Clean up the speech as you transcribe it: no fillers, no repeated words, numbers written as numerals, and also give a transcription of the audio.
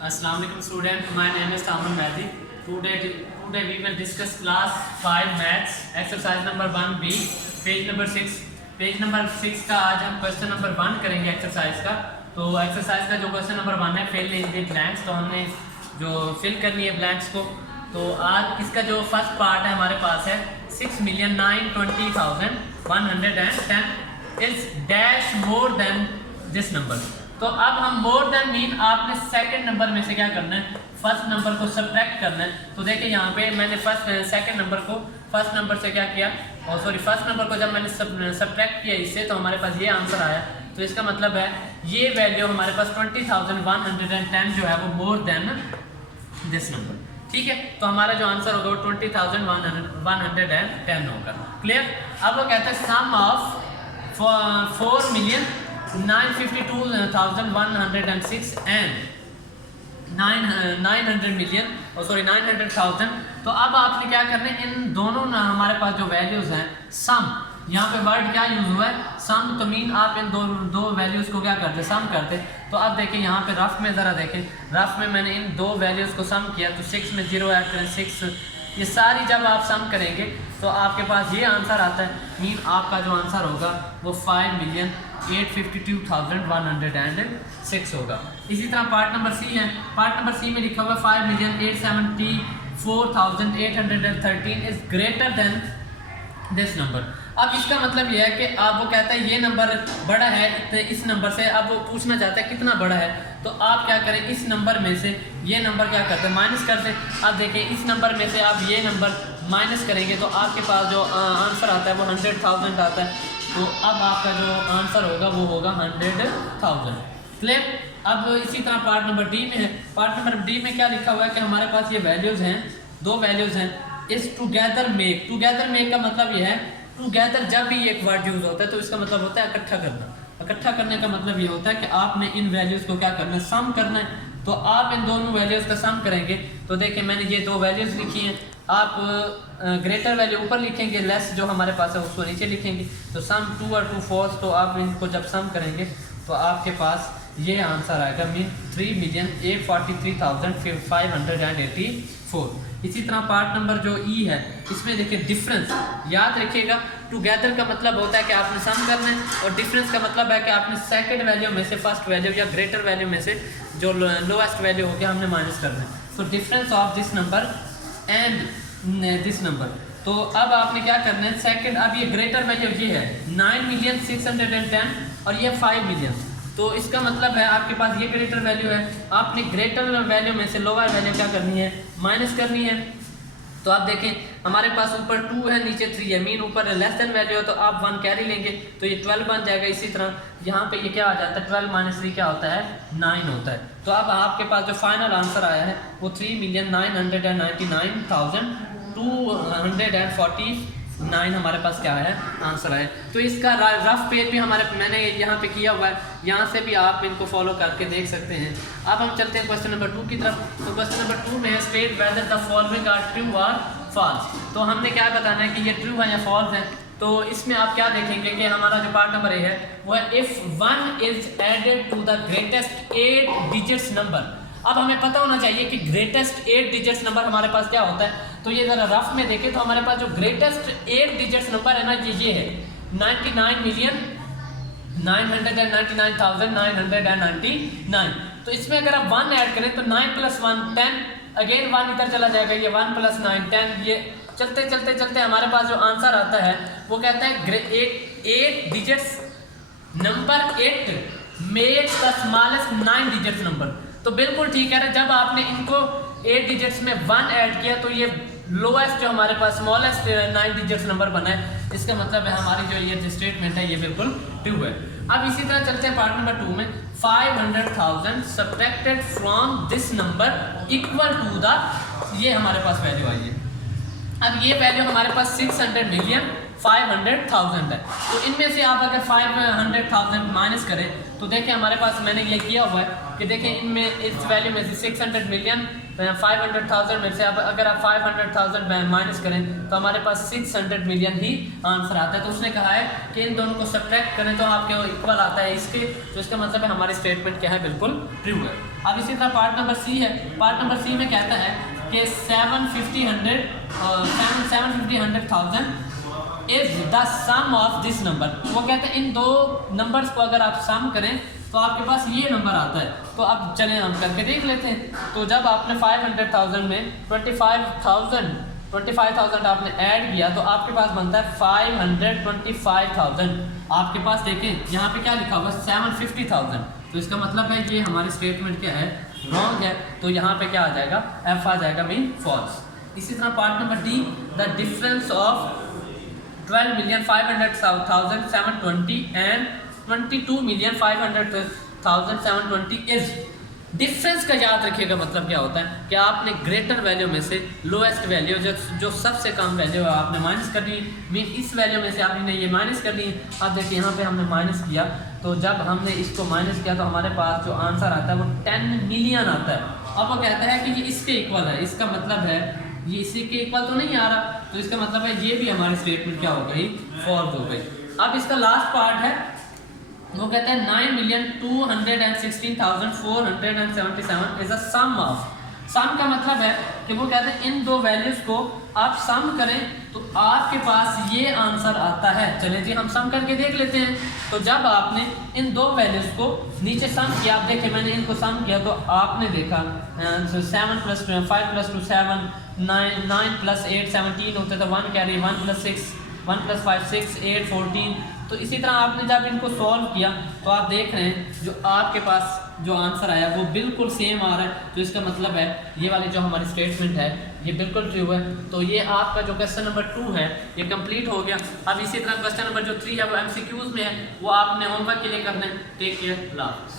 Assalamu alaikum student, my name is Taman Mehdi. Today we will discuss class 5 maths exercise number 1b page number 6. Page number 6 का आज हम question number 1 करेंगे exercise का। तो exercise का जो question number 1 है फिल इन द ब्लैंक्स, तो हमने जो फिल करनी है ब्लैंक्स को। तो आज इसका जो फर्स्ट पार्ट है हमारे पास है 6,920,110 is dash more than this number. तो अब हम मोर देन मीन आपने सेकंड नंबर में से क्या करना है, फर्स्ट नंबर को सब्ट्रैक्ट करना है। तो देखिए यहाँ पे मैंने सेकंड नंबर को फर्स्ट नंबर से क्या किया, और फर्स्ट नंबर को जब मैंने सब्ट्रैक्ट किया इससे, तो हमारे पास ये आंसर आया। तो इसका मतलब है ये वैल्यू हमारे पास 20,110 जो है वो मोर देन दिस नंबर। ठीक है, तो हमारा जो आंसर होगा वो 20,110 होगा। क्लियर। अब वो कहते हैं सम ऑफ 4,952,106 एंड 900,000। तो अब आपने क्या करना है, इन दोनों ना हमारे पास जो वैल्यूज हैं सम, यहाँ पे वर्ड क्या यूज हुआ है सम, तो मीन आप इन दो वैल्यूज को क्या करते सम करते। तो अब देखें यहाँ पे रफ में ज़रा देखें, रफ में मैंने इन दो वैल्यूज को सम किया, तो 6 में 0 ऐड करें 6, ये सारी जब आप सम करेंगे तो आपके पास ये आंसर आता है। मीन आपका जो आंसर होगा वो 5,852,106 होगा। इसी तरह पार्ट नंबर सी है, पार्ट नंबर सी में लिखा हुआ 5,874,813 is greater than this number. अब इसका मतलब यह है कि अब वो कहता है ये नंबर बड़ा है इस नंबर से, अब वो पूछना चाहता है कितना बड़ा है। तो आप क्या करें, इस नंबर में से ये नंबर क्या करते हैं माइनस करते। अब देखिए इस नंबर में से आप ये नंबर माइनस करेंगे तो आपके पास जो आंसर आता है वो 100,000 आता है। तो अब आपका जो आंसर होगा वो होगा 100,000। क्लियर। अब इसी तरह पार्ट नंबर डी में है, पार्ट नंबर डी में क्या लिखा हुआ है कि हमारे पास ये वैल्यूज़ हैं, दो वैल्यूज़ हैं। इस टुगेदर मेक, टुगेदर मेक का मतलब ये है, टुगेदर जब भी एक वर्ड यूज होता है तो इसका मतलब होता है इकट्ठा करना। इकट्ठा करने का मतलब ये होता है कि आपने इन वैल्यूज़ को क्या करना है, सम करना है। तो आप इन दोनों वैल्यूज़ का सम करेंगे। तो देखिए मैंने ये दो वैल्यूज़ लिखी हैं, आप ग्रेटर वैल्यू ऊपर लिखेंगे, लेस जो हमारे पास है उसको नीचे लिखेंगे। तो सम 2 और 2 फॉल्स, तो आप इनको जब सम करेंगे तो आपके पास ये आंसर आएगा मीन 3,843,584। इसी तरह पार्ट नंबर जो ई है इसमें देखिए डिफरेंस, याद रखिएगा टुगेदर का मतलब होता है कि आपने सम करना है, और डिफरेंस का मतलब है कि आपने सेकंड वैल्यू में से फर्स्ट वैल्यू या ग्रेटर वैल्यू में से जो लोएस्ट वैल्यू हो गया हमने माइनस करना है। तो difference of this number and this number. तो अब आपने क्या करना है सेकंड, अब ये ग्रेटर वैल्यू ये है 9,610,000 और ये 5 मिलियन। तो इसका मतलब है आपके पास ये ग्रेटर वैल्यू है, आपने ग्रेटर वैल्यू में से लोअर वैल्यू क्या करनी है, माइनस करनी है। तो आप देखें हमारे पास ऊपर 2 है नीचे 3 है, मीन ऊपर लेस देन वैल्यू है तो आप 1 कैरी लेंगे तो ये 12 बन जाएगा। इसी तरह यहाँ पे ये क्या आ जाता है 12 - 3 क्या होता है 9 होता है। तो अब आपके पास जो फाइनल आंसर आया है वो 3,999,249 हमारे पास क्या है आंसर है। तो इसका रफ पेज भी हमारे मैंने यहाँ पे किया हुआ है, यहाँ से भी आप इनको फॉलो करके देख सकते हैं। अब हम चलते हैं क्वेश्चन नंबर 2 की तरफ। तो क्वेश्चन नंबर 2 में है state whether the following are true और फॉल्स। तो हमने क्या बताना है कि ये ट्रू है या फॉल्स है। तो इसमें आप क्या देखेंगे कि हमारा जो पार्ट नंबर ए है वो है if 1 is added to the greatest 8 digits number. अब हमें पता होना चाहिए कि ग्रेटेस्ट 8 डिजिट्स नंबर हमारे पास क्या होता है। तो ये ज़रा रफ में देखें तो हमारे पास जो ग्रेटेस्ट 8 डिजिट्स नंबर है ना ये है 99,999,999। तो इसमें अगर आप 1 ऐड करें तो 9 + 1 10, अगेन 1 इधर चला जाएगा, ये 1 + 9 10, ये चलते चलते चलते हमारे पास जो आंसर आता है वो कहता है 8 digits number 8 makes the smallest 9 digits number. तो बिल्कुल ठीक है, जब आपने इनको 8 डिजिट्स में 1 ऐड किया तो ये लोएस्ट जो हमारे पास स्मॉलेस्ट 9 डिजिट्स नंबर बना है। इसका मतलब है हमारी जो ये स्टेटमेंट है ये बिल्कुल ट्रू है। अब इसी तरह चलते हैं पार्ट नंबर 2 में 500,000 subtracted from this number equal to the, ये हमारे पास वैल्यू आई है। अब ये वैल्यू हमारे पास 600,500,000 है। तो इनमें से आप अगर 500,000 माइनस करें तो देखिए हमारे पास मैंने ये किया हुआ है कि देखिए इनमें इस वैल्यू में से 600 मिलियन 500,000 में से अब अगर आप 500,000 माइनस करें तो हमारे पास 600 मिलियन ही आंसर आता है। तो उसने कहा है कि इन दोनों को सब्ट्रैक्ट करें तो आपके इक्वल आता है इसके, तो इसका मतलब है हमारी स्टेटमेंट क्या है, बिल्कुल ट्रू है। अब इसी तरह पार्ट नंबर सी है। पार्ट नंबर सी में कहता है कि 750,000 is the sum of this number. वो कहते हैं इन दो नंबर्स को अगर आप सम करें तो आपके पास ये नंबर आता है। तो अब चलें हम करके देख लेते हैं। तो जब आपने 500,000 में 25,000 आपने ऐड किया तो आपके पास बनता है 525,000। आपके पास देखें यहाँ पे क्या लिखा हुआ है 750,000, तो इसका मतलब है ये हमारी स्टेटमेंट क्या है, रॉन्ग है। तो यहाँ पे क्या आ जाएगा, एफ आ जाएगा, मीन फॉल्स। इसी तरह part number D, the difference of 12,500,720 and 22,500,720 is. Difference का याद रखिएगा मतलब क्या होता है कि आपने ग्रेटर वैल्यू में से लोएस्ट वैल्यू जो सबसे कम वैल्यू है आपने माइनस करनी है। मीन इस वैल्यू में से आपने ये माइनस करनी है। अब देखिए यहाँ पे हमने माइनस किया, तो जब हमने इसको माइनस किया तो हमारे पास जो आंसर आता है वो 10 मिलियन आता है। अब वो कहता है कि ये इसके इक्वल है, इसका मतलब है ये इसी के इक्वल तो नहीं आ रहा, तो इसका मतलब है ये भी हमारी स्टेटमेंट क्या हो गई, फॉल्स हो गई। अब इसका लास्ट पार्ट है, वो कहते हैं 9,216,477 इज अ सम ऑफ। सम का मतलब है कि वो कहते हैं इन दो वैल्यूज को आप सम करें तो आपके पास ये आंसर आता है। चलिए जी हम सम करके देख लेते हैं। तो जब आपने इन दो वैल्यूज को नीचे सम किया, आप देखिए मैंने इनको सम किया तो आपने देखा 7 + 5 + 2 7, 9 + 8 17 होता था, 1 कैरी, 1 + 6 1 + 5 6 8 14। तो इसी तरह आपने जब इनको सॉल्व किया तो आप देख रहे हैं जो आपके पास जो आंसर आया वो बिल्कुल सेम आ रहा है। तो इसका मतलब है ये वाली जो हमारी स्टेटमेंट है ये बिल्कुल ट्रू है। तो ये आपका जो क्वेश्चन नंबर 2 है ये कंप्लीट हो गया। अब इसी तरह क्वेश्चन नंबर जो 3 है वो MCQs में है, वो आपने होमवर्क के लिए करना है। टेक केयर, अल्लाह हाफ़िज़।